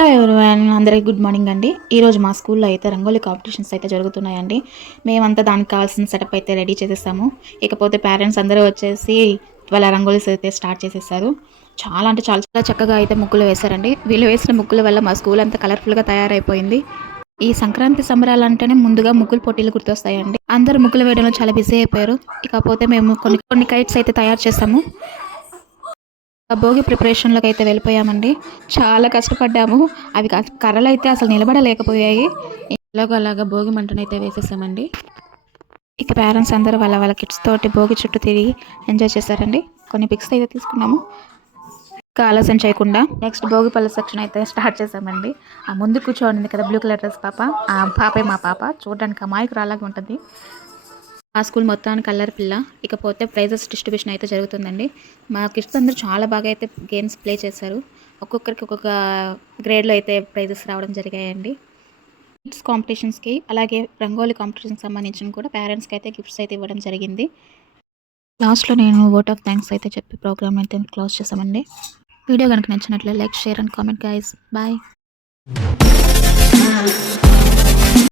Hello everyone, అందరికి good morning అండి. ఈరోజు మా స్కూల్లో అయితే రంగోలీ కాంపిటీషన్స్ అయితే జరుగుతున్నాయండి. మేమంతా దానికి కావాల్సిన సెటప్ అయితే రెడీ చేసేసాము. ఇకపోతే పేరెంట్స్ అందరూ వచ్చేసి వాళ్ళ రంగోలీస్ అయితే స్టార్ట్ చేసేసారు. చాలా అంటే చాలా చాలా చక్కగా అయితే ముగ్గులు వేశారండి. వీళ్ళు వేసిన ముగ్గుల వల్ల మా స్కూల్ అంతా కలర్ఫుల్గా తయారైపోయింది. ఈ సంక్రాంతి సంబరాలు అంటేనే ముందుగా ముగ్గులు పోటీలు గుర్తొస్తాయండి. అందరూ ముగ్గులు వేయడంలో చాలా బిజీ అయిపోయారు. ఇకపోతే మేము కొన్ని కొన్ని కైట్స్ అయితే తయారు చేసాము. భోగి ప్రిపరేషన్లోకి అయితే వెళ్ళిపోయామండి. చాలా కష్టపడ్డాము. అవి కర్రలు అయితే అసలు నిలబడలేకపోయాయి. అలాగా భోగి మంటనైతే వేసేసామండి. ఇక పేరెంట్స్ అందరూ వాళ్ళ వాళ్ళ కిడ్స్ తోటి భోగి చుట్టూ తిరిగి ఎంజాయ్ చేశారండి. కొన్ని పిక్స్ అయితే తీసుకున్నాము. ఇంకా ఆలస్యం చేయకుండా నెక్స్ట్ భోగి పళ్ళ సెక్షన్ అయితే స్టార్ట్ చేసామండి. ఆ ముందు కూర్చోండి కదా బ్లూ కలర్ డ్రెస్ పాప, ఆ పాపే మా పాప. చూడడానికి అమాయకురాలాగా ఉంటుంది. ఆ స్కూల్ మొత్తానికి అల్లరి పిల్ల. ఇకపోతే ప్రైజెస్ డిస్ట్రిబ్యూషన్ అయితే జరుగుతుందండి. మా కిడ్స్ అందరూ చాలా బాగా అయితే గేమ్స్ ప్లే చేశారు. ఒక్కొక్కరికి ఒక్కొక్క గ్రేడ్లో అయితే ప్రైజెస్ రావడం జరిగాయండి. కిడ్స్ కాంపిటీషన్స్కి అలాగే రంగోలీ కాంపిటీషన్కి సంబంధించిన కూడా పేరెంట్స్కి అయితే గిఫ్ట్స్ అయితే ఇవ్వడం జరిగింది. లాస్ట్లో నేను ఓట్ ఆఫ్ థ్యాంక్స్ అయితే చెప్పి ప్రోగ్రామ్ అయితే క్లోజ్ చేసామండి. వీడియో కనుక నచ్చినట్లయితే like, share and comment guys. Bye.